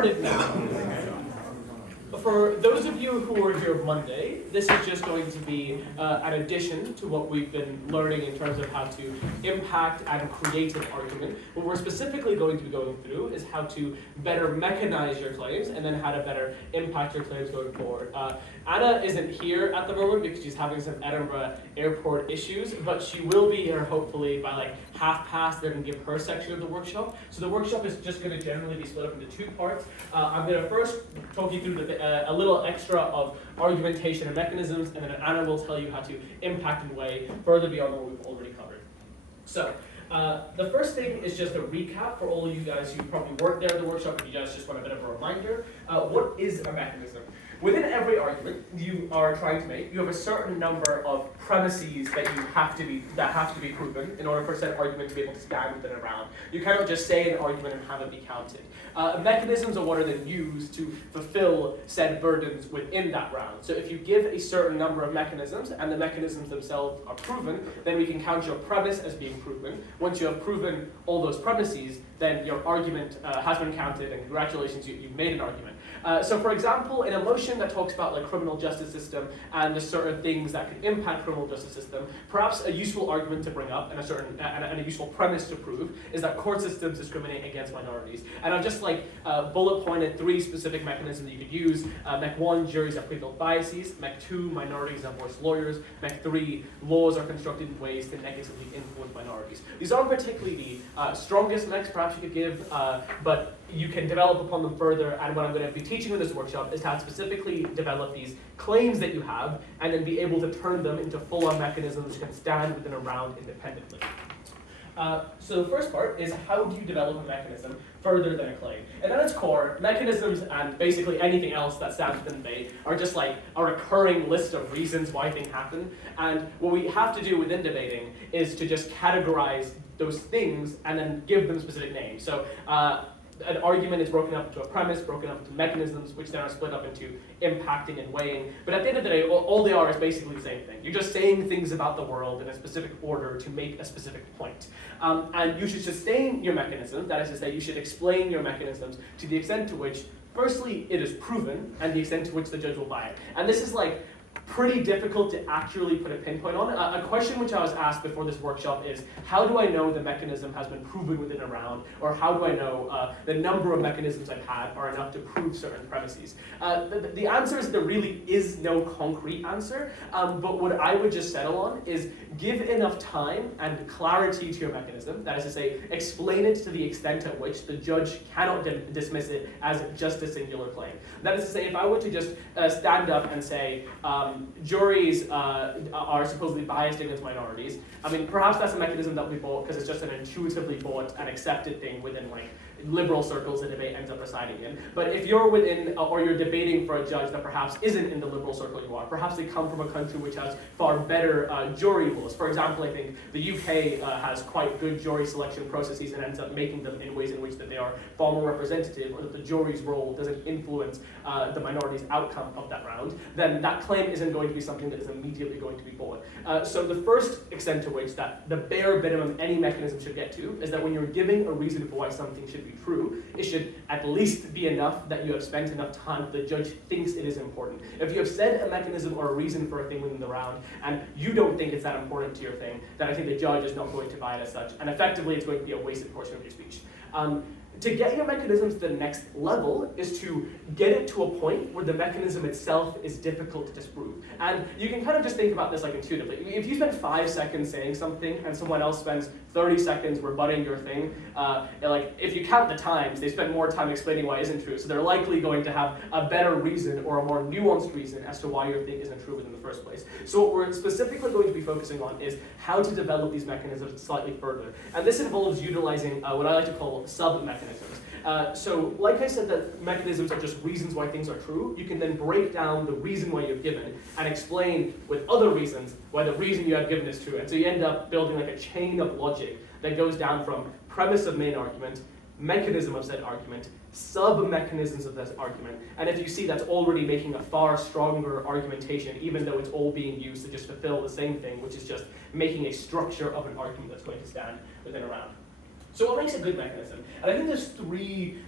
started now. For those of you who were here Monday, this is just going to be an addition to what we've been learning in terms of how to impact and create an argument. What we're specifically going to be going through is how to better mechanize your claims and then how to better impact your claims going forward. Anna isn't here at the moment because she's having some Edinburgh airport issues, but she will be here hopefully by like past. They're going to give her section of the workshop. So the workshop is just going to generally be split up into two parts. I'm going to first talk you through a little extra of argumentation and mechanisms, and then Anna will tell you how to impact and weigh further beyond what we've already covered. So the first thing is just a recap for all of you guys who probably weren't there at the workshop, if you guys just want a bit of a reminder. What is a mechanism? Within every argument you are trying to make, you have a certain number of premises that have to be proven in order for said argument to be able to stand within a round. You cannot just say an argument and have it be counted. Mechanisms are what are then used to fulfill said burdens within that round. So if you give a certain number of mechanisms and the mechanisms themselves are proven, then we can count your premise as being proven. Once you have proven all those premises, then your argument has been counted, and congratulations, you've made an argument. So for example, in a motion that talks about like criminal justice system and the certain things that could impact criminal justice system, perhaps a useful argument to bring up and a useful premise to prove is that court systems discriminate against minorities. And I've just like bullet pointed 3 specific mechanisms that you could use. Mech 1, juries have pre-built biases. Mech 2, minorities have voiced lawyers. Mech 3, laws are constructed in ways to negatively influence minorities. These aren't particularly the strongest mechs perhaps you could give, but you can develop upon them further, and what I'm going to be teaching in this workshop is how to specifically develop these claims that you have and then be able to turn them into full-on mechanisms which can stand within a round independently. So the first part is how do you develop a mechanism further than a claim? And at its core, mechanisms and basically anything else that stands within debate are just like a recurring list of reasons why things happen. And what we have to do within debating is to just categorize those things and then give them specific names. So an argument is broken up into a premise, broken up into mechanisms, which then are split up into impacting and weighing. But at the end of the day, all they are is basically the same thing. You're just saying things about the world in a specific order to make a specific point. And you should sustain your mechanism, that is to say, you should explain your mechanisms to the extent to which, firstly, it is proven, and the extent to which the judge will buy it. And this is like pretty difficult to actually put a pinpoint on. A question which I was asked before this workshop is, how do I know the mechanism has been proven within a round, or how do I know the number of mechanisms I've had are enough to prove certain premises? The answer is there really is no concrete answer, but what I would just settle on is give enough time and clarity to your mechanism, that is to say, explain it to the extent at which the judge cannot dismiss it as just a singular claim. That is to say, if I were to just stand up and say, juries are supposedly biased against minorities. I mean, perhaps that's a mechanism that we bought because it's just an intuitively bought and accepted thing within like liberal circles the debate ends up residing in. But if you're within, or you're debating for a judge that perhaps isn't in the liberal circle you are, perhaps they come from a country which has far better jury laws. For example, I think the UK has quite good jury selection processes and ends up making them in ways in which that they are far more representative, or that the jury's role doesn't influence the minority's outcome of that round, then that claim isn't going to be something that is immediately going to be bought. So the first extent to which that the bare minimum any mechanism should get to is that when you're giving a reason for why something should be true, it should at least be enough that you have spent enough time that the judge thinks it is important. If you have said a mechanism or a reason for a thing within the round, and you don't think it's that important to your thing, then I think the judge is not going to buy it as such, and effectively it's going to be a wasted portion of your speech. To get your mechanisms to the next level is to get it to a point where the mechanism itself is difficult to disprove. And you can kind of just think about this like intuitively. If you spend 5 seconds saying something and someone else spends 30 seconds rebutting your thing, like if you count the times, they spend more time explaining why it isn't true. So they're likely going to have a better reason or a more nuanced reason as to why your thing isn't true in the first place. So what we're specifically going to be focusing on is how to develop these mechanisms slightly further. And this involves utilizing what I like to call sub-mechanisms. So like I said, that mechanisms are just reasons why things are true. You can then break down the reason why you've given and explain with other reasons why the reason you have given is true. And so you end up building like a chain of logic that goes down from premise of main argument, mechanism of said argument, sub-mechanisms of this argument. And if you see, that's already making a far stronger argumentation, even though it's all being used to just fulfill the same thing, which is just making a structure of an argument that's going to stand within a round. So what makes a good mechanism? And I think there's three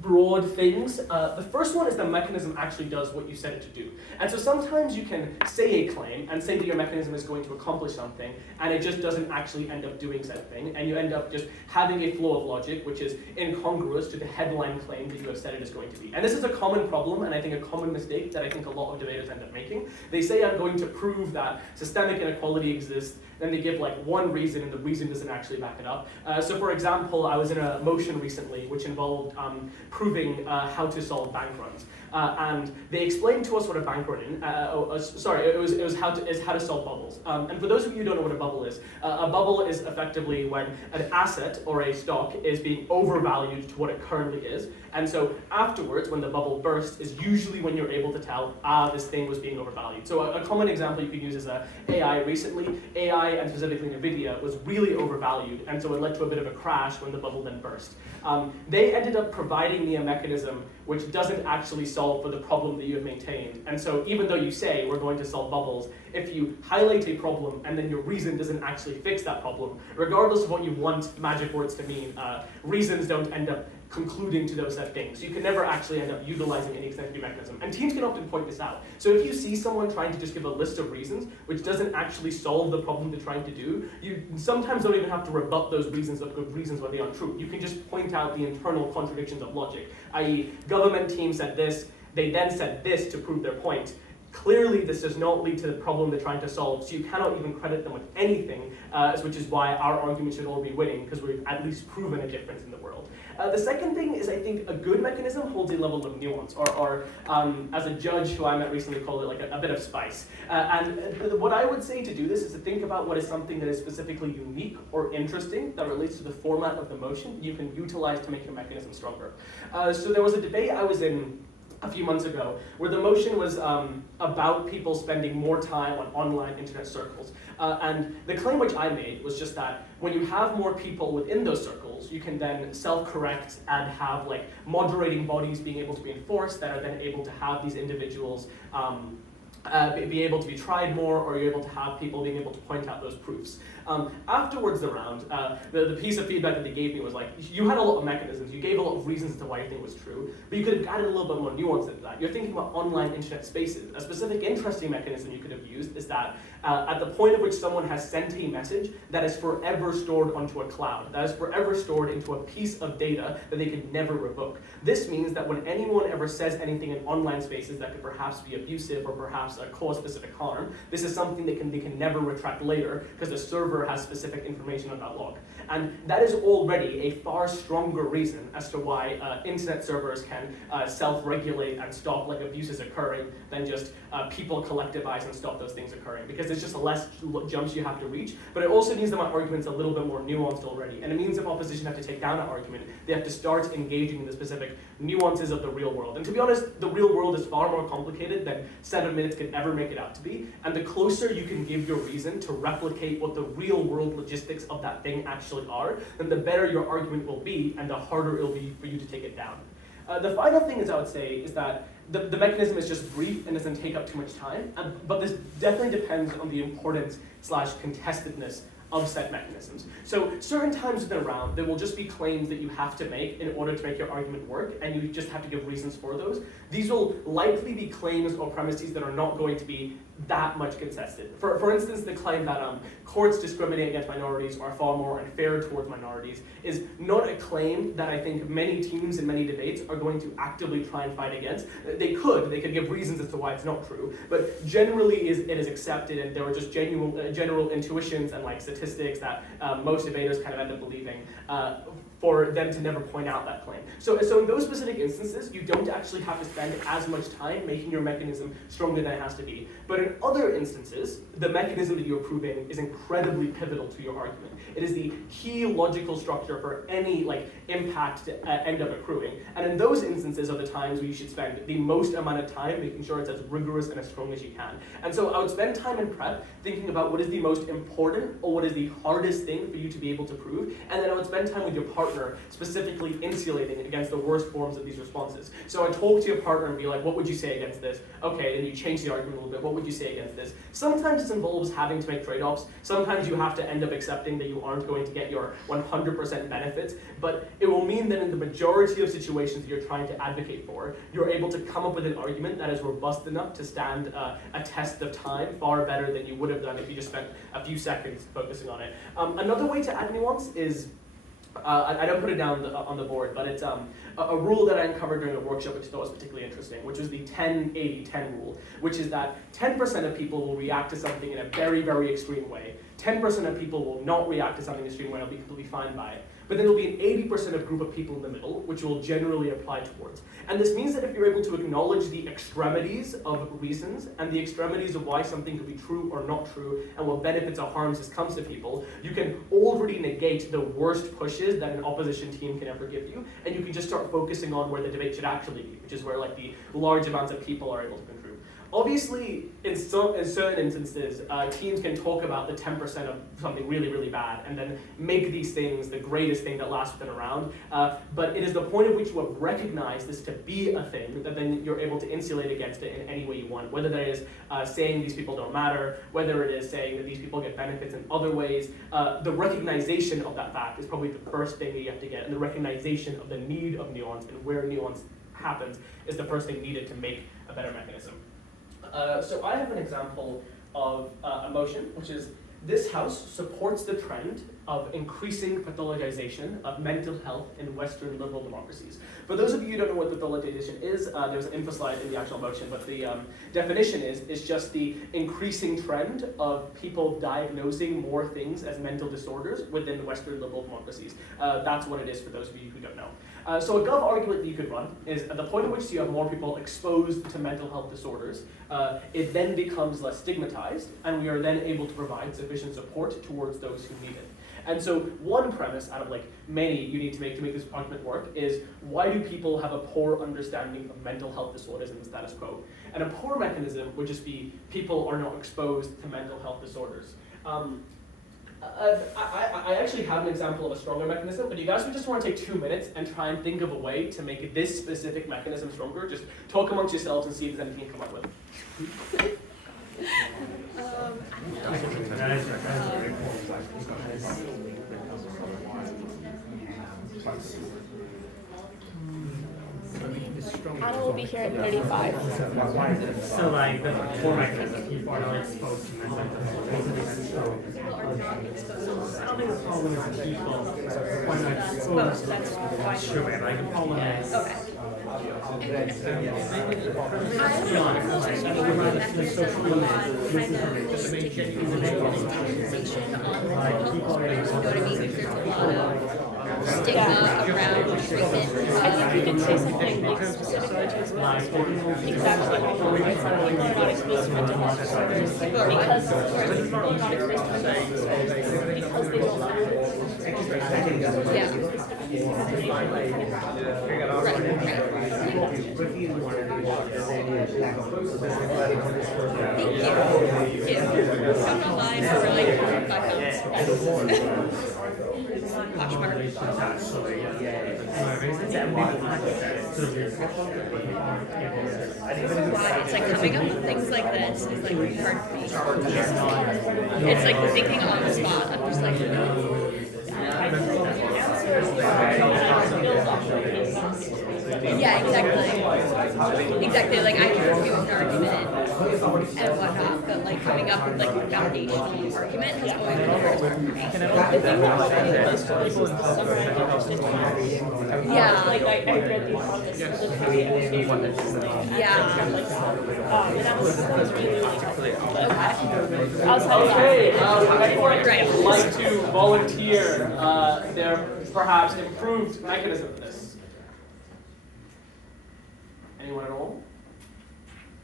broad things. The first one is the mechanism actually does what you set it to do. And so sometimes you can say a claim and say that your mechanism is going to accomplish something, and it just doesn't actually end up doing said thing, and you end up just having a flow of logic which is incongruous to the headline claim that you have said it is going to be. And this is a common problem, and I think a common mistake that I think a lot of debaters end up making. They say, I'm going to prove that systemic inequality exists, then they give one reason, and the reason doesn't actually back it up. So for example, I was in a motion recently which involved proving how to solve bank runs. And they explained to us what a bank run is. How to solve bubbles. And for those of you who don't know what a bubble is effectively when an asset or a stock is being overvalued to what it currently is. And so afterwards, when the bubble bursts, is usually when you're able to tell, this thing was being overvalued. So a common example you could use is AI recently. AI, and specifically NVIDIA, was really overvalued, and so it led to a bit of a crash when the bubble then burst. They ended up providing me a mechanism which doesn't actually solve for the problem that you have maintained. And so even though you say we're going to solve bubbles, if you highlight a problem and then your reason doesn't actually fix that problem, regardless of what you want magic words to mean, reasons don't end up concluding to those set things. You can never actually end up utilizing any extent of your mechanism. And teams can often point this out. So if you see someone trying to just give a list of reasons, which doesn't actually solve the problem they're trying to do, you sometimes don't even have to rebut those reasons of good reasons when they are true. You can just point out the internal contradictions of logic, i.e. government team said this, they then said this to prove their point. Clearly, this does not lead to the problem they're trying to solve, so you cannot even credit them with anything, which is why our argument should all be winning, because we've at least proven a difference in the world. The second thing is, I think, a good mechanism holds a level of nuance, or as a judge who I met recently called it a bit of spice. And what I would say to do this is to think about what is something that is specifically unique or interesting that relates to the format of the motion you can utilize to make your mechanism stronger. So there was a debate I was in a few months ago, where the motion was about people spending more time on online internet circles. And the claim which I made was just that when you have more people within those circles, you can then self-correct and have moderating bodies being able to be enforced that are then able to have these individuals be able to be tried more, or you're able to have people being able to point out those proofs. Afterwards the round, the piece of feedback that they gave me was you had a lot of mechanisms, you gave a lot of reasons as to why you think was true, but you could have added a little bit more nuance into that. You're thinking about online internet spaces. A specific interesting mechanism you could have used is that at the point at which someone has sent a message, that is forever stored onto a cloud, that is forever stored into a piece of data that they could never revoke. This means that when anyone ever says anything in online spaces that could perhaps be abusive or perhaps cause specific harm, this is something they can never retract later because the server has specific information on that log. And that is already a far stronger reason as to why internet servers can self-regulate and stop abuses occurring than just people collectivize and stop those things occurring, because it's just less jumps you have to reach. But it also means that my argument's a little bit more nuanced already, and it means if opposition have to take down an argument, they have to start engaging in the specific nuances of the real world. And to be honest, the real world is far more complicated than 7 minutes could ever make it out to be, and the closer you can give your reason to replicate what the real world logistics of that thing actually are, then the better your argument will be, and the harder it'll be for you to take it down. The final thing is I would say is that the mechanism is just brief and doesn't take up too much time, but this definitely depends on the importance / contestedness of set mechanisms. So certain times within a round, there will just be claims that you have to make in order to make your argument work, and you just have to give reasons for those. These will likely be claims or premises that are not going to be that much contested. For instance, the claim that courts discriminate against minorities or are far more unfair towards minorities is not a claim that I think many teams in many debates are going to actively try and fight against. They could give reasons as to why it's not true, but generally it is accepted, and there are just general intuitions and statistics that most debaters kind of end up believing for them to never point out that claim. So in those specific instances, you don't actually have to spend as much time making your mechanism stronger than it has to be. But in other instances, the mechanism that you're proving is incredibly pivotal to your argument. It is the key logical structure for any impact to end up accruing. And in those instances are the times where you should spend the most amount of time making sure it's as rigorous and as strong as you can. And so I would spend time in prep thinking about what is the most important or what is the hardest thing for you to be able to prove. And then I would spend time with your partner partner specifically insulating against the worst forms of these responses. So I talk to your partner and be like, what would you say against this? Okay, then you change the argument a little bit. What would you say against this? Sometimes this involves having to make trade-offs. Sometimes you have to end up accepting that you aren't going to get your 100% benefits, but it will mean that in the majority of situations that you're trying to advocate for, you're able to come up with an argument that is robust enough to stand a test of time far better than you would have done if you just spent a few seconds focusing on it. Another way to add nuance is, I don't put it down on the board, but it's a rule that I uncovered during a workshop which I thought was particularly interesting, which was the 10-80-10 rule, which is that 10% of people will react to something in a very, very extreme way. 10% of people will not react to something in an extreme way and will be completely fine by it. But then there'll be an 80% of group of people in the middle, which will generally apply towards. And this means that if you're able to acknowledge the extremities of reasons and the extremities of why something could be true or not true and what benefits or harms this comes to people, you can already negate the worst pushes that an opposition team can ever give you, and you can just start focusing on where the debate should actually be, which is where like the large amounts of people are able to contribute. Obviously, in certain instances, teams can talk about the 10% of something really, really bad and then make these things the greatest thing that lasts within a round. But it is the point at which you have recognized this to be a thing that then you're able to insulate against it in any way you want, whether that is saying these people don't matter, whether it is saying that these people get benefits in other ways. The recognition of that fact is probably the first thing that you have to get, and the recognition of the need of nuance and where nuance happens is the first thing needed to make a better mechanism. So I have an example of a motion, which is this House supports the trend of increasing pathologization of mental health in Western liberal democracies. For those of you who don't know what pathologization is, there's an info slide in the actual motion, but the definition is just the increasing trend of people diagnosing more things as mental disorders within Western liberal democracies. That's what it is for those of you who don't know. So a gov argument that you could run is at the point at which you have more people exposed to mental health disorders, it then becomes less stigmatized, and we are then able to provide sufficient support towards those who need it. And so one premise out of like many you need to make this argument work is, why do people have a poor understanding of mental health disorders in the status quo? And a poor mechanism would just be people are not exposed to mental health disorders. I actually have an example of a stronger mechanism, but you guys would just want to take 2 minutes and try and think of a way to make this specific mechanism stronger. Just talk amongst yourselves and see if there's anything you can come up with. Anna will be here at 35. So like the poor mechanism, people are not exposed to mental health. I don't think the problem is people are not exposed. That's fine. Sure, like the problem is. Okay. Stigma around treatment. I think you can say something like specifically to as well. Exactly. People are not exposed to mental health disorders because people are not exposed to mental health disorders because they don't have it. Yeah. Thank you. Come online for like £5. It's like coming up with things like this is like really hard for me. It's like thinking on the spot. I'm just like, yeah, exactly. Exactly. Like I can refute an argument and whatnot, but like coming up with like a foundational argument is going to be hard for me. The thing that I find most of this is the summary of understanding. Yeah. Like I read the economist literally Yeah. and that was really helpful. Okay. Okay, I'd like to volunteer their perhaps improved mechanism for this. Anyone at all?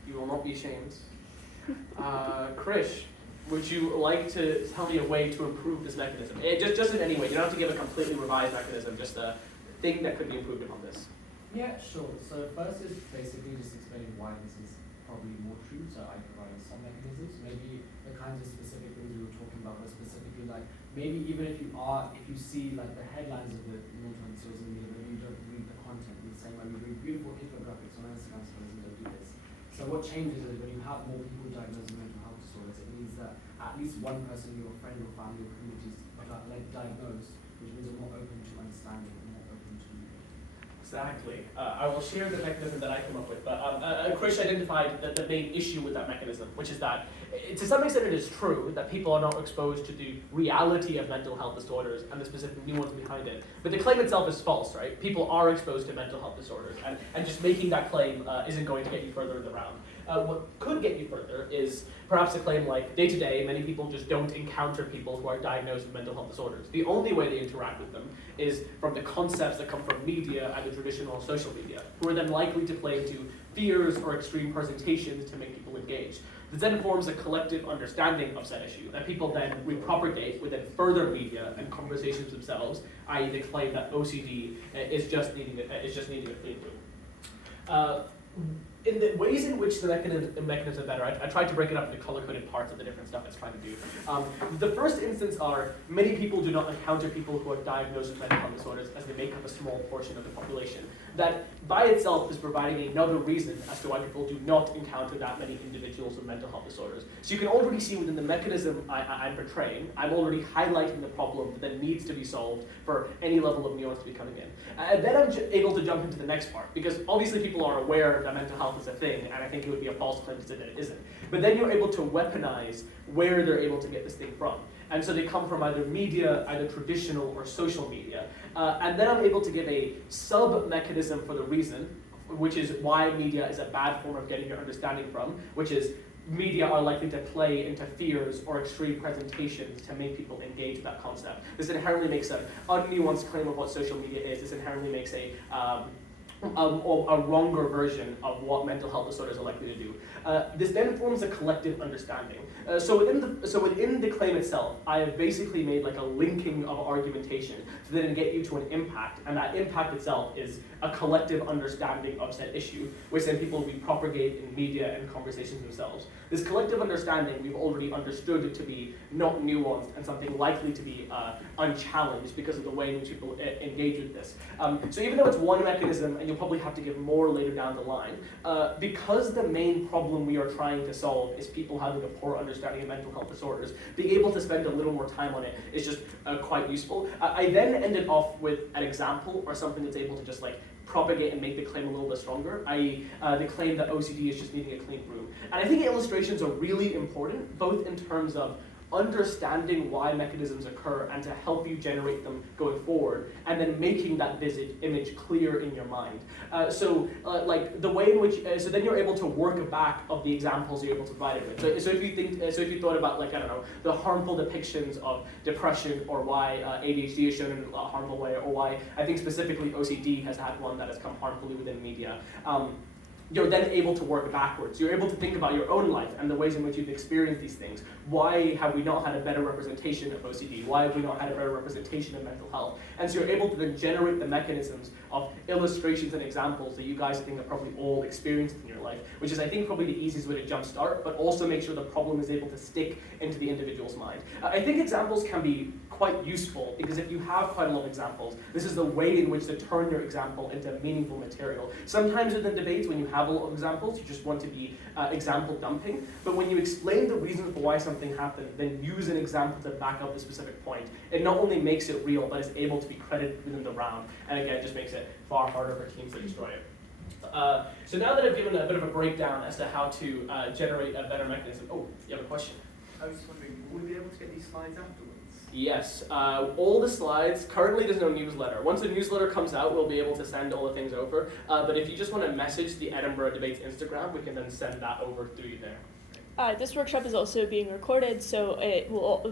You will not be shamed. Krish, would you like to tell me a way to improve this mechanism? Just in any way. You don't have to give a completely revised mechanism, just a thing that could be improved upon this. Yeah, sure. So first is basically just explaining why this is probably more true, so I provided some mechanisms. Maybe the kinds of specific things we were talking about were specifically like, maybe even if you see like the headlines of the mental health disorders in the media, maybe you don't read the content in the same way. We read beautiful infographics on Instagram stories and don't do this. So what changes is when you have more people diagnosed with mental health disorders, it means that at least one person, your friend or family or community is diagnosed, which means you're more open to understanding and more open to. Exactly. I will share the mechanism that I came up with, but Krish identified the main issue with that mechanism, which is that to some extent it is true that people are not exposed to the reality of mental health disorders and the specific nuance behind it, but the claim itself is false, right? People are exposed to mental health disorders, and just making that claim isn't going to get you further in the round. What could get you further is perhaps a claim like, day to day, many people just don't encounter people who are diagnosed with mental health disorders. The only way they interact with them is from the concepts that come from media and the traditional social media, who are then likely to play into fears or extreme presentations to make people engage. This then forms a collective understanding of said issue that people then repropagate within further media and conversations themselves, i.e. they claim that OCD is just needing a clean room. In the ways in which the mechanism better, I tried to break it up into color-coded parts of the different stuff it's trying to do. The first instance are, many people do not encounter people who are diagnosed with mental health disorders as they make up a small portion of the population. That by itself is providing another reason as to why people do not encounter that many individuals with mental health disorders. So you can already see within the mechanism I'm portraying, I'm already highlighting the problem that needs to be solved for any level of nuance to be coming in. And then I'm able to jump into the next part, because obviously people are aware that mental health is a thing, and I think it would be a false claim to say that it isn't. But then you're able to weaponize where they're able to get this thing from. And so they come from either media, either traditional or social media. And then I'm able to give a sub-mechanism for the reason, which is why media is a bad form of getting your understanding from, which is media are likely to play into fears or extreme presentations to make people engage with that concept. This inherently makes an unnuanced claim of what social media is. This inherently makes a wronger version of what mental health disorders are likely to do. This then forms a collective understanding. So within the claim itself, I have basically made like a linking of argumentation to then get you to an impact, and that impact itself is a collective understanding of said issue, which then people will propagate in media and conversations themselves. This collective understanding we've already understood to be not nuanced and something likely to be unchallenged because of the way in which people engage with this. So even though it's one mechanism, and you'll probably have to give more later down the line, because the main problem we are trying to solve is people having a poor understanding of mental health disorders, being able to spend a little more time on it is just quite useful. I then ended off with an example or something that's able to just like propagate and make the claim a little bit stronger, i.e. The claim that OCD is just needing a clean room. And I think illustrations are really important, both in terms of understanding why mechanisms occur and to help you generate them going forward, and then making that image clear in your mind. Like the way in which, so then you're able to work back of the examples you're able to provide it with. So if you think, so if you thought about like, I don't know, the harmful depictions of depression, or why ADHD is shown in a harmful way, or why I think specifically OCD has had one that has come harmfully within media. You're then able to work backwards. You're able to think about your own life and the ways in which you've experienced these things. Why have we not had a better representation of OCD? Why have we not had a better representation of mental health? And so you're able to then generate the mechanisms of illustrations and examples that you guys think have probably all experienced in your life, which is I think probably the easiest way to jumpstart, but also make sure the problem is able to stick into the individual's mind. I think examples can be quite useful, because if you have quite a lot of examples, this is the way in which to turn your example into meaningful material. Sometimes within debates, when you have a lot of examples, you just want to be example dumping, but when you explain the reasons for why something happened, then use an example to back up the specific point, it not only makes it real, but is able to be credited within the round, and again, it just makes it far harder for teams to destroy it. So now that I've given a bit of a breakdown as to how to generate a better mechanism, oh, you have a question? I was just wondering, will we be able to get these slides afterwards? Yes, all the slides, currently there's no newsletter. Once the newsletter comes out, we'll be able to send all the things over. But if you just want to message the Edinburgh Debates Instagram, we can then send that over through you there. This workshop is also being recorded, so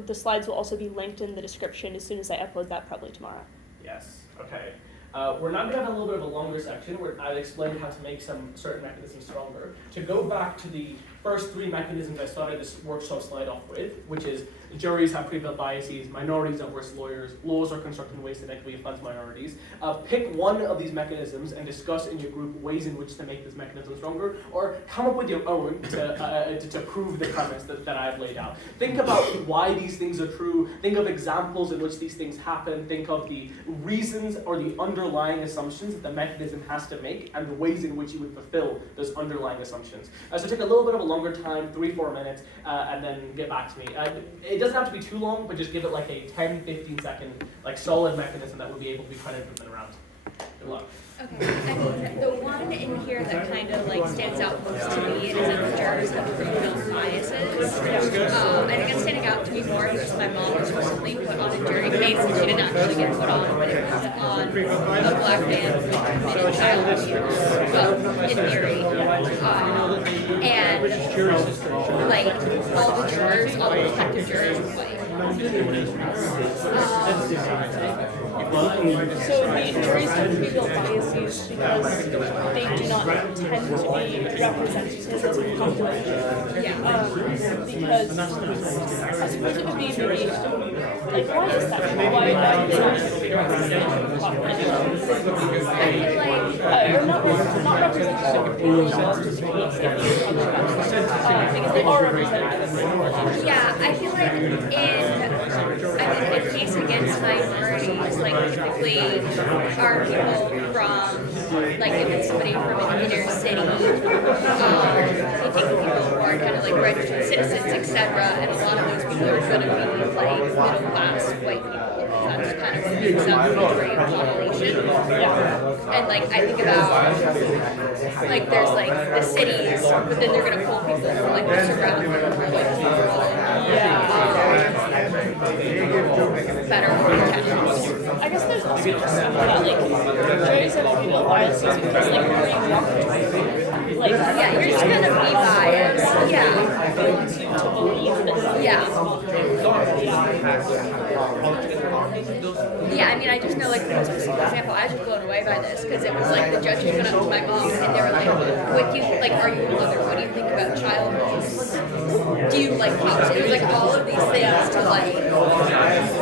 the slides will also be linked in the description as soon as I upload that, probably tomorrow. Yes, okay. We're now going to have a little bit of a longer section where I'll explain how to make some certain mechanisms stronger. To go back to the first three mechanisms I started this workshop slide off with, which is juries have pre-built biases, minorities are worse lawyers, laws are constructed in ways that negatively offend minorities. Pick one of these mechanisms and discuss in your group ways in which to make this mechanism stronger, or come up with your own to prove the premise that I've laid out. Think about why these things are true, think of examples in which these things happen, think of the reasons or the underlying assumptions that the mechanism has to make, and the ways in which you would fulfill those underlying assumptions. So take a little bit of a longer time, 3-4 minutes, and then get back to me. It doesn't have to be too long, but just give it like a 10-15 second solid mechanism that will be able to be kind of driven around. Good luck. Okay, I mean, the one in here that kind of stands out most to me is that the jurors have pre-built biases. I think it's standing out to me more because my mom was recently put on a jury case and she didn't actually get put on, but it was on a black man who committed child abuse, in theory. And all the jurors, all the prospective jurors were white. So the juries have pre-built biases because they do not tend to be representative of the population. Yeah. Because I suppose it would be maybe, why is that? Why do they not be representative of the population? I feel like, Or not representative of the population, because they are representative of the population. yeah, I feel like in case against minorities, typically are people from, if it's somebody from an inner city, you take people who are kind of registered citizens, etc., and a lot of those people are going to be middle class white people. That's kind of what makes up the majority of the population. Yeah. And I think about there's the cities, but then they're going to pull people from the surrounding better towns. I guess there's also just stuff about juries have pre-built biases because where you walk yeah, you're just gonna be biased. Yeah. to believe that Yeah, I mean, I just know, for one specific example, I was just blown away by this, because it was the judges went up to my mom, and they were what do you, are you a mother? What do you think about child abuse? Do you cops? It was all of these things to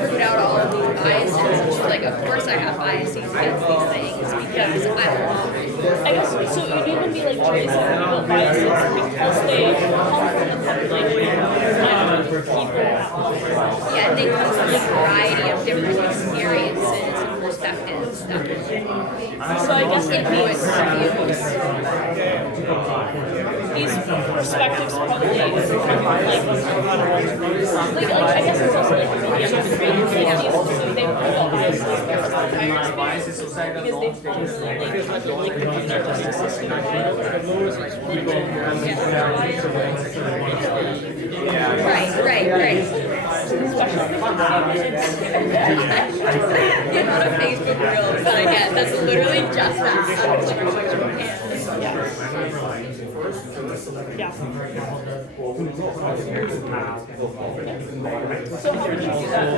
root out all of these biases, and she's of course I have biases against these things, because I guess, so it would even be juries have pre-built biases because they come from the population and people. Yeah, they come from a variety of different experiences and perspectives. So I guess these perspectives probably I guess it's also really so they pre-built biases because the higher experience because they've probably the criminal justice system Right. The amount of Facebook reels that I get, that's literally just that. Yeah. So how would you do that? I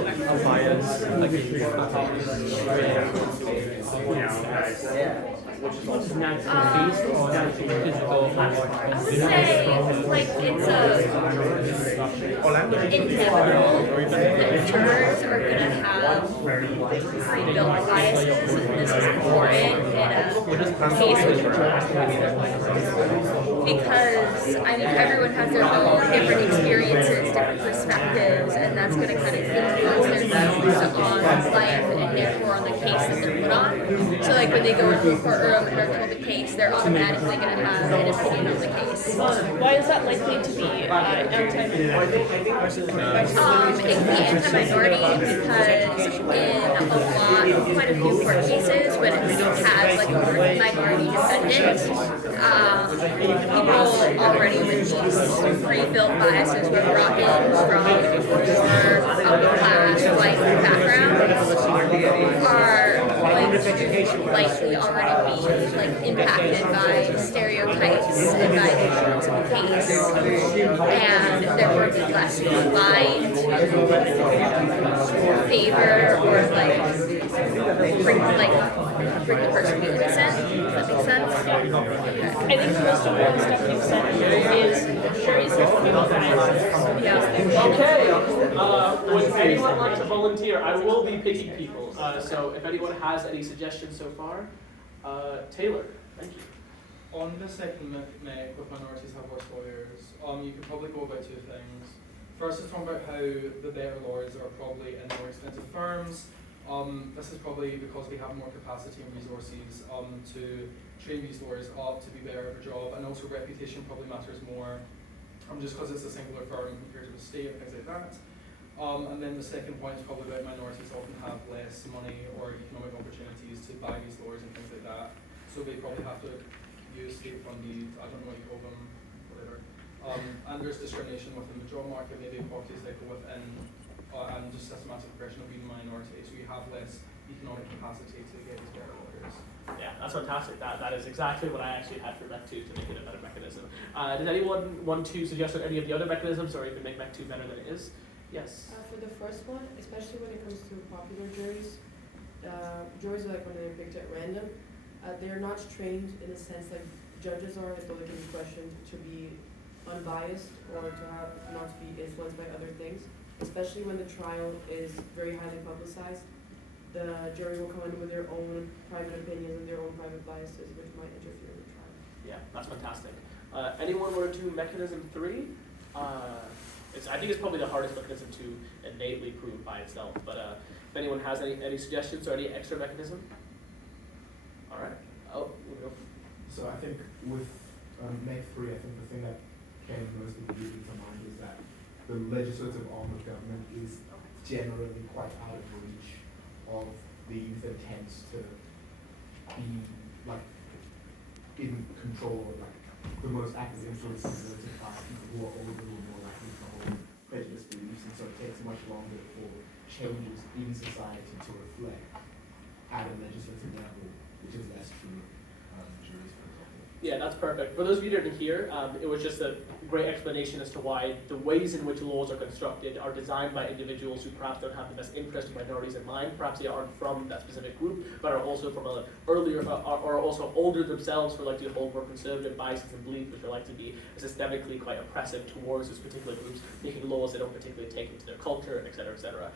would say, it's inevitable that jurors are going to have pre-built biases, and this is important in a case with because, everyone has their own different experiences, different perspectives, and that's going to kind of influence their views on life and therefore on the case that they're put on. So when they go into a courtroom and are told the case, they're automatically going to have an opinion on the case. Why is that likely to be anti-minority? It can be anti-minority because in quite a few court cases, when it has a minority defendant, people already with these pre-built biases were brought in from more upper class white backgrounds are likely already be impacted by stereotypes and by the importance of the case, and therefore be less inclined to favor or bring the person to dissent. Does that make sense? I think the most important stuff you've said is there is a communal bias. Yeah. Okay, would anyone like to volunteer? I will be picking people, so if anyone has any suggestions so far, Taylor, thank you. On the second mech with minorities have worse lawyers, you could probably go about two things. First is talk about how the better lawyers are probably in more expensive firms. This is probably because we have more capacity and resources to train these lawyers up to be better at their job, and also reputation probably matters more, just because it's a singular firm compared to the state and things like that. And then the second point is probably about minorities often have less money or economic opportunities to buy these lawyers and things like that, so they probably have to use state funded, I don't know what you call them, whatever. And there's discrimination within the job market, maybe poverty cycle within, and just systematic oppression of being a minority, so you have less economic capacity to get these better lawyers. Yeah, that's fantastic. That is exactly what I actually had for Mech 2 to make it a better mechanism. Does anyone want to suggest any of the other mechanisms or even make Mech 2 better than it is? Yes? For the first one, especially when it comes to popular juries, juries are like when they're picked at random, they're not trained in the sense like judges are, like they can be questioned to be unbiased or to have not to be influenced by other things, especially when the trial is very highly publicized. The jury will come in with their own private opinions and their own private biases, which might interfere with the trial. Yeah, that's fantastic. Anyone want to do mechanism 3? I think it's probably the hardest mechanism to innately prove by itself, but if anyone has any suggestions or any extra mechanism? All right. Oh, we'll go. So I think with Mech 3, I think the thing that came most immediately to mind is that the legislative arm of government is generally quite out of reach of the youth that tends to be like in control of like the most active influences exerted by people who are older or more likely to hold prejudiced beliefs, and so it takes much longer for changes in society to reflect at a legislative level, which is less true juries, for example. Yeah, that's perfect. For those of you that didn't hear, it was just a great explanation as to why the ways in which laws are constructed are designed by individuals who perhaps don't have the best interest of minorities in mind. Perhaps they aren't from that specific group, but are also from a earlier, are also older themselves, who like to hold more conservative biases and beliefs, which are like to be systemically quite oppressive towards those particular groups, making laws they don't particularly take into their culture, et cetera, et cetera.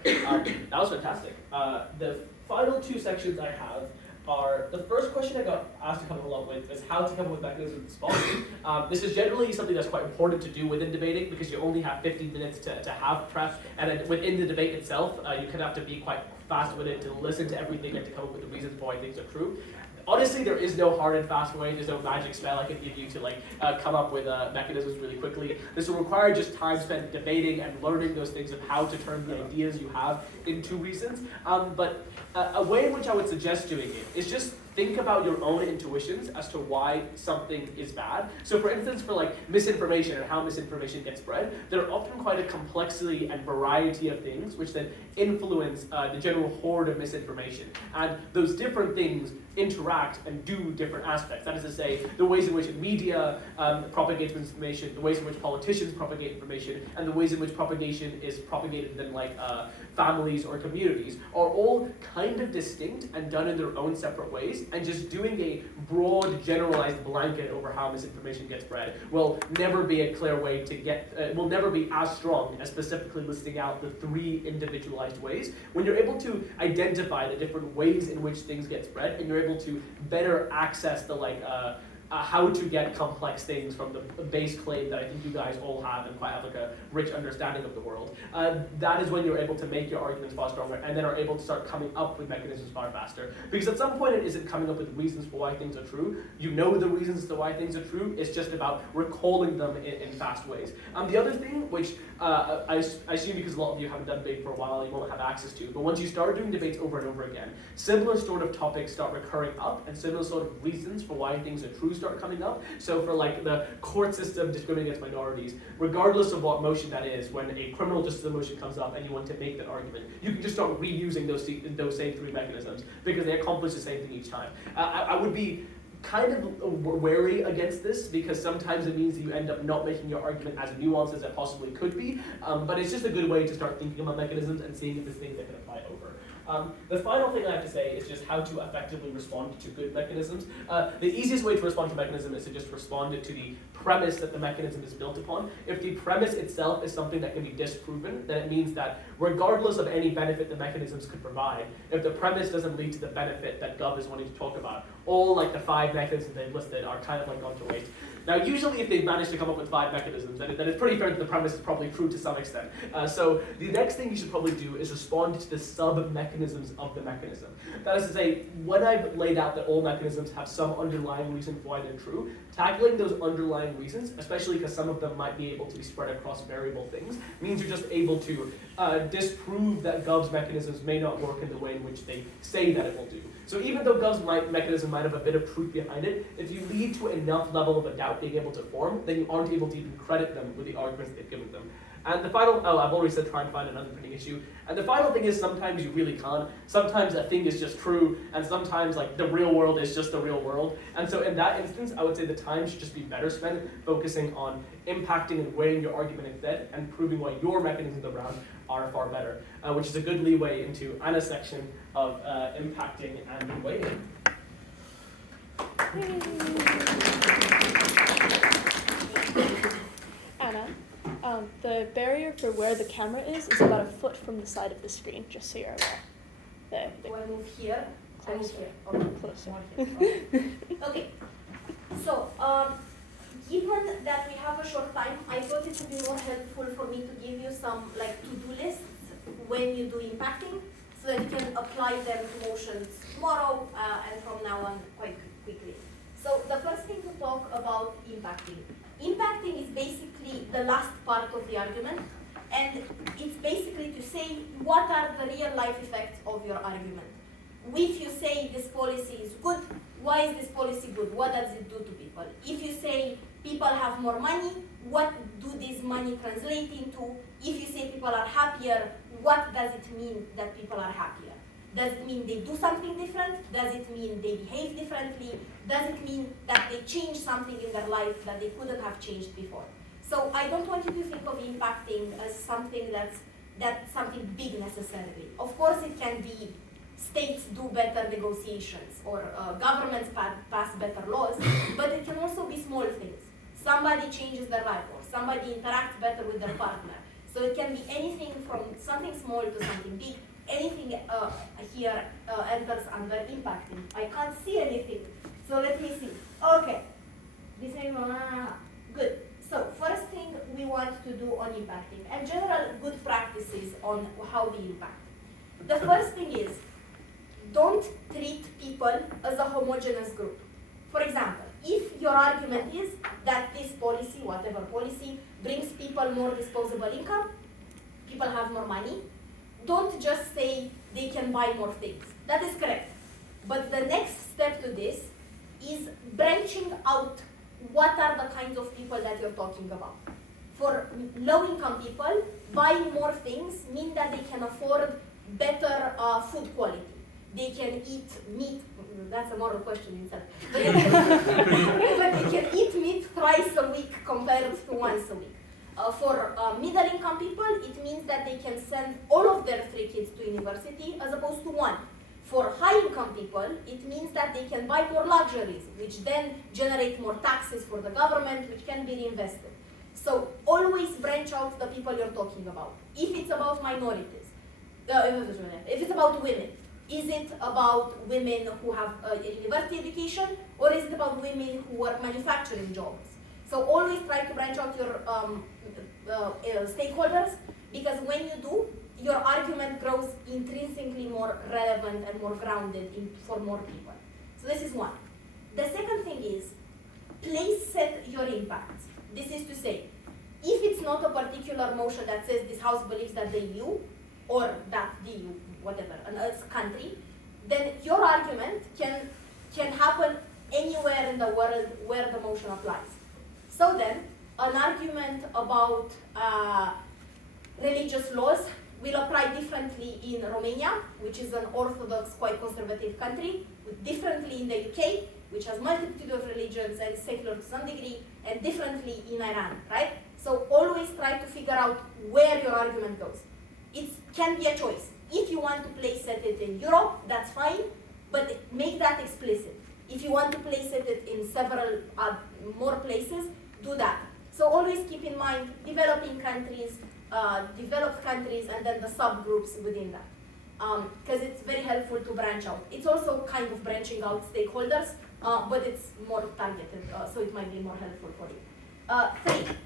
That was fantastic. The final two sections I have are, the first question I got asked to come up a lot with is how to come up with mechanisms to respond. This is generally something that's quite important to do within debating because you only have 15 minutes to have prep, and then within the debate itself, you kind of have to be quite fast with it to listen to everything and to come up with the reasons why things are true. Honestly, there is no hard and fast way. There's no magic spell I can give you to come up with mechanisms really quickly. This will require just time spent debating and learning those things of how to turn the ideas you have into reasons. But a way in which I would suggest doing it is just think about your own intuitions as to why something is bad. So for instance, for like misinformation and how misinformation gets spread, there are often quite a complexity and variety of things which then influence the general horde of misinformation. And those different things interact and do different aspects. That is to say, the ways in which media propagates misinformation, the ways in which politicians propagate information, and the ways in which propagation is propagated in like families or communities are all kind of distinct and done in their own separate ways, and just doing a broad generalized blanket over how misinformation gets spread will never be a clear way to get, will never be as strong as specifically listing out the 3 individualized ways. When you're able to identify the different ways in which things get spread, and you're able to better access the how to get complex things from the base claim that I think you guys all have and quite have like a rich understanding of the world. That is when you're able to make your arguments far stronger and then are able to start coming up with mechanisms far faster. Because at some point it isn't coming up with reasons for why things are true. You know the reasons to why things are true. It's just about recalling them in fast ways. The other thing, which I assume because a lot of you haven't done debate for a while, you won't have access to, but once you start doing debates over and over again, similar sort of topics start recurring up and similar sort of reasons for why things are true start coming up. So for like the court system discriminating against minorities, regardless of what motion that is, when a criminal justice motion comes up and you want to make that argument, you can just start reusing those same 3 mechanisms because they accomplish the same thing each time. I would be kind of wary against this because sometimes it means that you end up not making your argument as nuanced as it possibly could be, but it's just a good way to start thinking about mechanisms and seeing if there's things that can apply over. The final thing I have to say is just how to effectively respond to good mechanisms. The easiest way to respond to mechanism is to just respond to the premise that the mechanism is built upon. If the premise itself is something that can be disproven, then it means that regardless of any benefit the mechanisms could provide, if the premise doesn't lead to the benefit that Gov is wanting to talk about, all like the 5 mechanisms they've listed are kind of like gone to waste. Now, usually if they've managed to come up with 5 mechanisms, then it's pretty fair that the premise is probably true to some extent. So the next thing you should probably do is respond to the sub-mechanisms of the mechanism. That is to say, when I've laid out that all mechanisms have some underlying reason for why they're true, tackling those underlying reasons, especially because some of them might be able to be spread across variable things, means you're just able to disprove that Gov's mechanisms may not work in the way in which they say that it will do. So even though Gov's mechanism might have a bit of truth behind it, if you lead to enough level of a doubt being able to form, then you aren't able to even credit them with the arguments they've given them. And the final, I've already said try and find an underpinning issue. And the final thing is sometimes you really can't. Sometimes a thing is just true, and sometimes like the real world is just the real world. And so in that instance, I would say the time should just be better spent focusing on impacting and weighing your argument instead and proving why your mechanisms around are far better, which is a good leeway into Anna's section of impacting and weighing. Anna, the barrier for where the camera is about a foot from the side of the screen, just so you're aware. There. Do I move here? I move here. Closer. Okay. So, given that we have a short time, I thought it would be more helpful for me to give you some like to-do lists when you do impacting, so that you can apply them to motions tomorrow and from now on quite quickly. So the first thing to talk about impacting. Impacting is basically the last part of the argument, and it's basically to say what are the real life effects of your argument. If you say this policy is good, why is this policy good? What does it do to people? If you say people have more money, what do this money translate into? If you say people are happier, what does it mean that people are happier? Does it mean they do something different? Does it mean they behave differently? Does it mean that they change something in their life that they couldn't have changed before? So I don't want you to think of impacting as something that's something big necessarily. Of course it can be states do better negotiations or governments pass better laws, but it can also be small things. Somebody changes their life or somebody interacts better with their partner. So it can be anything from something small to something big. Anything here enters under impacting. I can't see anything, so let me see. Okay, this is good. So first thing we want to do on impacting, and general good practices on how we impact. The first thing is, don't treat people as a homogeneous group. For example, if your argument is that this policy, whatever policy, brings people more disposable income, people have more money, don't just say they can buy more things. That is correct. But the next step to this is branching out what are the kinds of people that you're talking about. For low-income people, buying more things mean that they can afford better food quality. They can eat meat, that's a moral question itself, but they can eat meat thrice a week compared to once a week. For middle-income people, it means that they can send all of their 3 kids to university as opposed to 1. For high-income people, it means that they can buy more luxuries, which then generate more taxes for the government, which can be reinvested. So always branch out the people you're talking about. If it's about minorities, if it's about women, is it about women who have a university education, or is it about women who work manufacturing jobs? So always try to branch out your stakeholders, because when you do, your argument grows intrinsically more relevant and more grounded for more people. So this is one. The second thing is, place set your impact. This is to say, if it's not a particular motion that says this house believes that the EU, or that the EU, whatever, a country, then your argument can happen anywhere in the world where the motion applies. So then, an argument about religious laws will apply differently in Romania, which is an orthodox, quite conservative country, differently in the UK, which has multitude of religions and is secular to some degree, and differently in Iran, right? So always try to figure out where your argument goes. It can be a choice. If you want to place it in Europe, that's fine, but make that explicit. If you want to place it in several more places, do that. So always keep in mind developing countries, developed countries, and then the subgroups within that. Because it's very helpful to branch out. It's also kind of branching out stakeholders, but it's more targeted, so it might be more helpful for you. 3,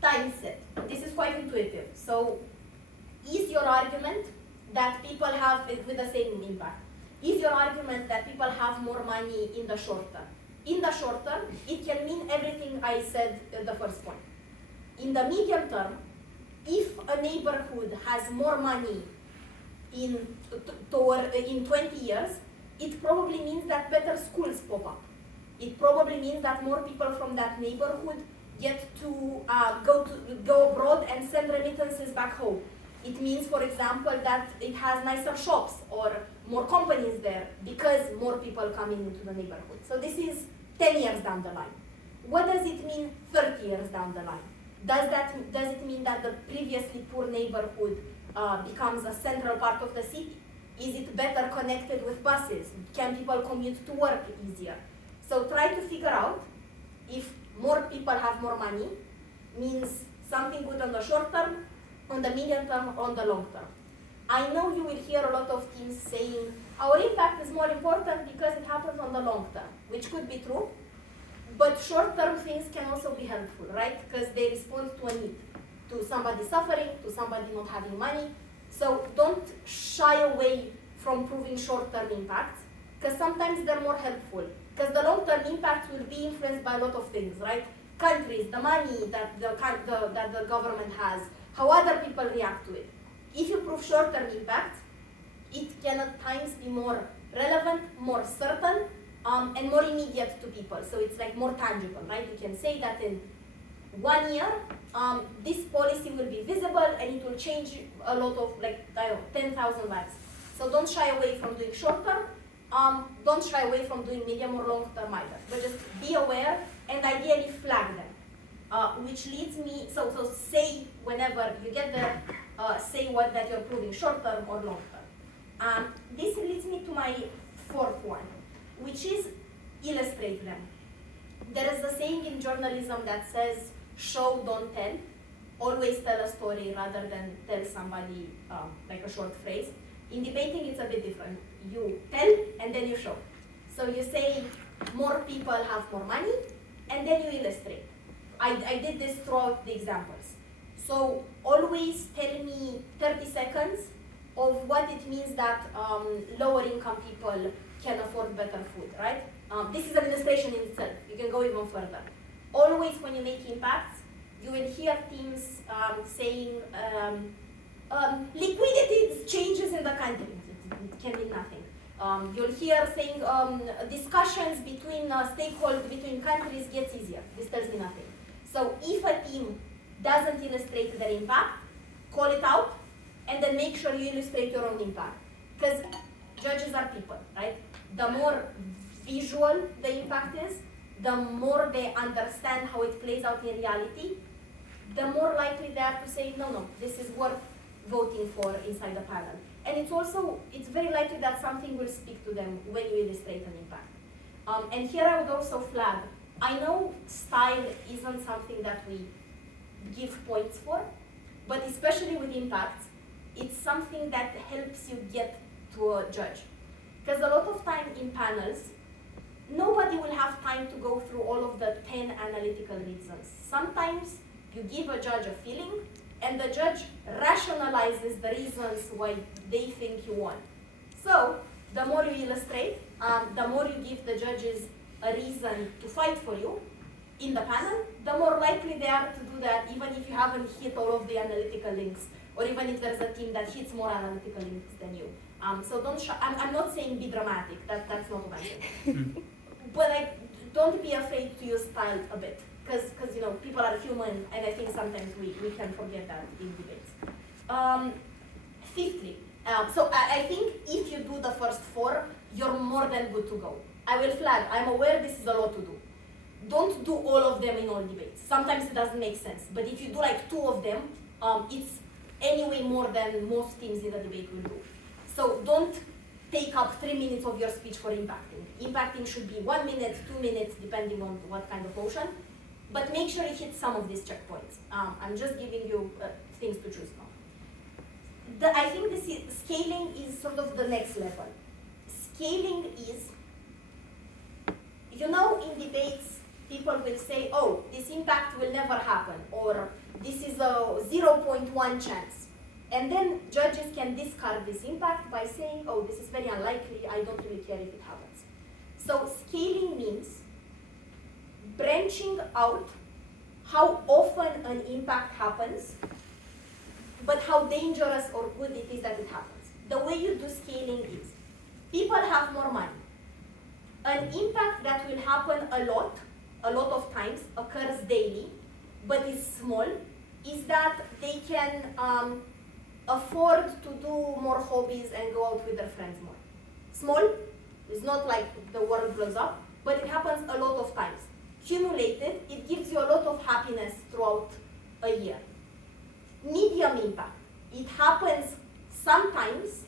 time set. This is quite intuitive. So is your argument that people have it with the same impact? Is your argument that people have more money in the short term? In the short term, it can mean everything I said at the first point. In the medium term, if a neighborhood has more money in 20 years, it probably means that better schools pop up. It probably means that more people from that neighborhood get to go abroad and send remittances back home. It means, for example, that it has nicer shops or more companies there because more people come into the neighborhood. So this is 10 years down the line. What does it mean 30 years down the line? Does it mean that the previously poor neighborhood becomes a central part of the city? Is it better connected with buses? Can people commute to work easier? So try to figure out if more people have more money means something good on the short term, on the medium term, on the long term. I know you will hear a lot of teams saying our impact is more important because it happens on the long term, which could be true, but short-term things can also be helpful, right? Because they respond to a need, to somebody suffering, to somebody not having money. So don't shy away from proving short-term impacts, because sometimes they're more helpful. Because the long-term impacts will be influenced by a lot of things, right? Countries, the money that the government has, how other people react to it. If you prove short-term impacts, it can at times be more relevant, more certain, and more immediate to people. So it's like more tangible, right? You can say that in 1 year, this policy will be visible and it will change a lot of, like, I don't know, 10,000 lives. So don't shy away from doing short term. Don't shy away from doing medium or long term either. But just be aware and ideally flag them. Which leads me, so say whenever you get there, say that you're proving short term or long term. This leads me to my 4th one, which is illustrate them. There is a saying in journalism that says, show, don't tell. Always tell a story rather than tell somebody like a short phrase. In debating, it's a bit different. You tell and then you show. So you say more people have more money, and then you illustrate. I did this throughout the examples. So always tell me 30 seconds of what it means that lower income people can afford better food, right? This is an illustration in itself. You can go even further. Always when you make impacts, you will hear teams saying liquidity changes in the country. It can be nothing. You'll hear saying discussions between stakeholders, between countries gets easier. This tells me nothing. So if a team doesn't illustrate their impact, call it out, and then make sure you illustrate your own impact. Because judges are people, right? The more visual the impact is, the more they understand how it plays out in reality, the more likely they are to say, no, this is worth voting for inside the panel. And it's very likely that something will speak to them when you illustrate an impact. And here I would also flag, I know style isn't something that we give points for, but especially with impacts, it's something that helps you get to a judge. Because a lot of time in panels, nobody will have time to go through all of the 10 analytical reasons. Sometimes you give a judge a feeling, and the judge rationalizes the reasons why they think you won. So the more you illustrate, the more you give the judges a reason to fight for you in the panel, the more likely they are to do that, even if you haven't hit all of the analytical links, or even if there's a team that hits more analytical links than you. So don't. I'm not saying be dramatic. That's not what I'm saying. But don't be afraid to use style a bit, because people are human, and I think sometimes we can forget that in debates. Fifthly, so I think if you do the first 4, you're more than good to go. I will flag. I'm aware this is a lot to do. Don't do all of them in all debates. Sometimes it doesn't make sense. But if you do like 2 of them, it's anyway more than most teams in the debate will do. So don't take up 3 minutes of your speech for impacting. Impacting should be 1 minute, 2 minutes, depending on what kind of motion. But make sure you hit some of these checkpoints. I'm just giving you things to choose from. I think scaling is sort of the next level. Scaling is, in debates, people will say, oh, this impact will never happen, or this is a 0.1 chance. And then judges can discard this impact by saying, oh, this is very unlikely, I don't really care if it happens. So scaling means branching out how often an impact happens, but how dangerous or good it is that it happens. The way you do scaling is, people have more money. An impact that will happen a lot of times, occurs daily, but is small, is that they can afford to do more hobbies and go out with their friends more. Small, it's not like the world blows up, but it happens a lot of times. Cumulated, it gives you a lot of happiness throughout a year. Medium impact, it happens sometimes,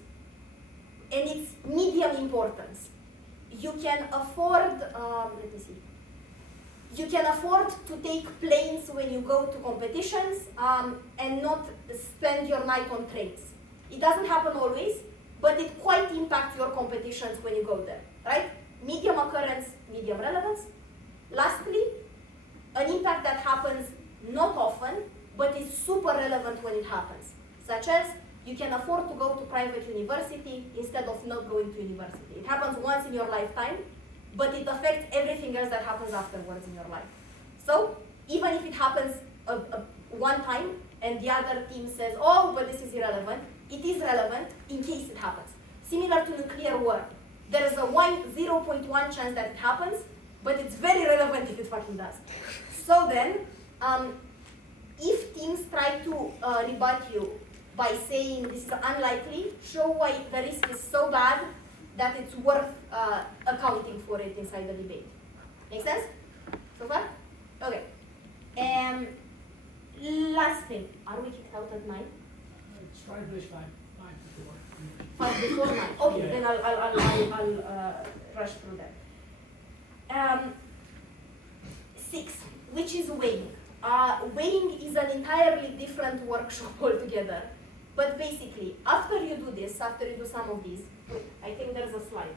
and it's medium importance. You can afford, you can afford to take planes when you go to competitions and not spend your night on trains. It doesn't happen always, but it quite impacts your competitions when you go there, right? Medium occurrence, medium relevance. Lastly, an impact that happens not often, but is super relevant when it happens, such as you can afford to go to private university instead of not going to university. It happens once in your lifetime, but it affects everything else that happens afterwards in your life. So even if it happens one time and the other team says, oh, but this is irrelevant, it is relevant in case it happens. Similar to nuclear war. There is a 0.1 chance that it happens, but it's very relevant if it fucking does. So then, if teams try to rebut you by saying this is unlikely, show why the risk is so bad that it's worth accounting for it inside the debate. Make sense? So far? Okay. Last thing, are we kicked out at 9? It's try to finish 5 before. 5 before 9. Okay, Yeah. then I'll rush through that. 6, which is weighing. Weighing is an entirely different workshop altogether. But basically, after you do this, after you do some of these, wait, I think there's a slide.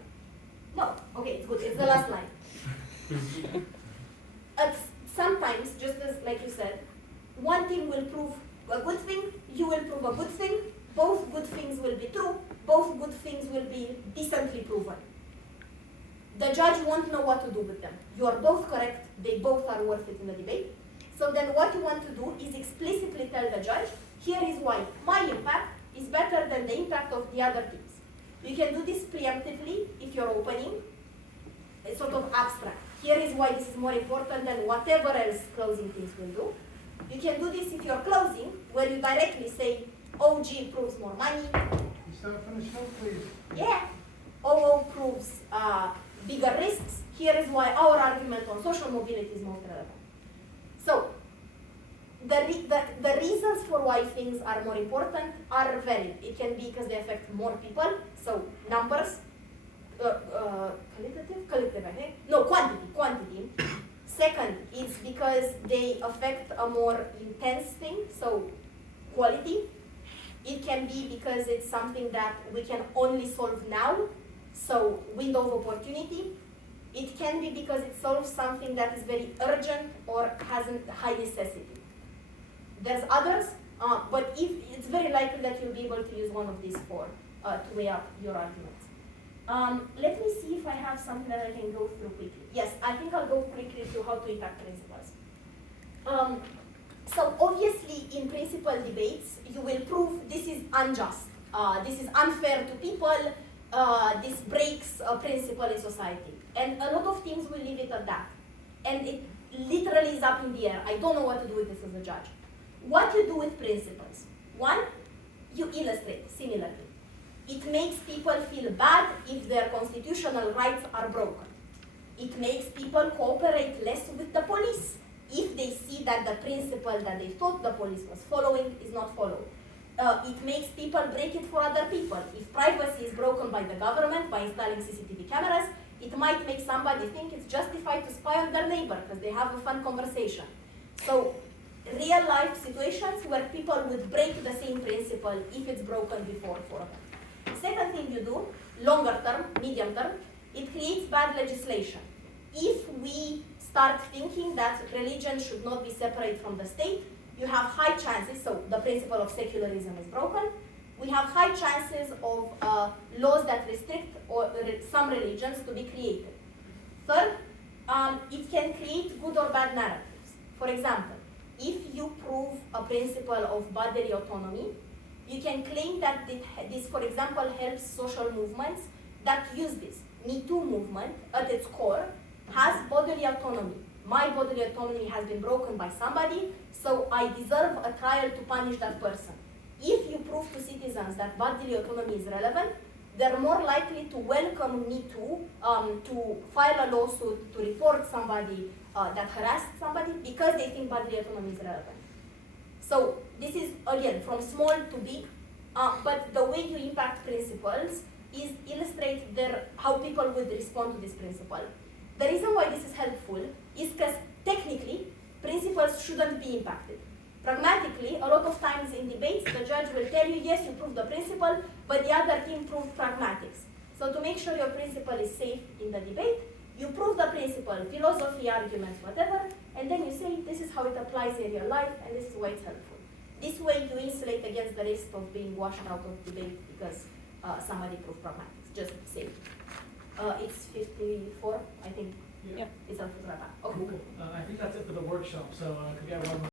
No, okay, it's good, it's the last line. Sometimes, just as like you said, one thing will prove a good thing, you will prove a good thing, both good things will be true, both good things will be decently proven. The judge won't know what to do with them. You are both correct, they both are worth it in the debate. So then what you want to do is explicitly tell the judge, here is why my impact is better than the impact of the other teams. You can do this preemptively if you're opening. It's sort of abstract. Here is why this is more important than whatever else closing teams will do. You can do this if you're closing, where you directly say, OG proves more money. Yeah. OO proves bigger risks. Here is why our argument on social mobility is most relevant. So, the reasons for why things are more important are varied. It can be because they affect more people, so numbers, qualitative, I think? No, quantity. Second is because they affect a more intense thing, so quality. It can be because it's something that we can only solve now, so window of opportunity. It can be because it solves something that is very urgent or has a high necessity. There's others, but it's very likely that you'll be able to use one of these 4 to weigh up your arguments. Let me see if I have something that I can go through quickly. Yes, I think I'll go quickly through how to impact principles. So obviously in principle debates, you will prove this is unjust, this is unfair to people, this breaks a principle in society. And a lot of teams will leave it at that. And it literally is up in the air. I don't know what to do with this as a judge. What you do with principles? 1, you illustrate similarly. It makes people feel bad if their constitutional rights are broken. It makes people cooperate less with the police if they see that the principle that they thought the police was following is not followed. it makes people break it for other people. If privacy is broken by the government by installing CCTV cameras, it might make somebody think it's justified to spy on their neighbor because they have a fun conversation. So real life situations where people would break the same principle if it's broken before for them. Second thing you do, longer term, medium term, it creates bad legislation. If we start thinking that religion should not be separate from the state, you have high chances, so the principle of secularism is broken, we have high chances of laws that restrict some religions to be created. Third, it can create good or bad narratives. For example, if you prove a principle of bodily autonomy, you can claim that this, for example, helps social movements that use this. Me Too movement, at its core, has bodily autonomy. My bodily autonomy has been broken by somebody, so I deserve a trial to punish that person. If you prove to citizens that bodily autonomy is relevant, they're more likely to welcome Me Too, to file a lawsuit to report somebody that harassed somebody because they think bodily autonomy is relevant. So this is, again, from small to big, but the way you impact principles is illustrate how people would respond to this principle. The reason why this is helpful is because technically, principles shouldn't be impacted. Pragmatically, a lot of times in debates, the judge will tell you, yes, you proved the principle, but the other team proved pragmatics. So to make sure your principle is safe in the debate, you prove the principle, philosophy, arguments, whatever, and then you say, this is how it applies in real life, and this is why it's helpful. This way you insulate against the risk of being washed out of debate because somebody proved pragmatics, just safe. It's 54, I think. Yeah. It's up to wrap up. Okay. Cool. I think that's it for the workshop, so could we have one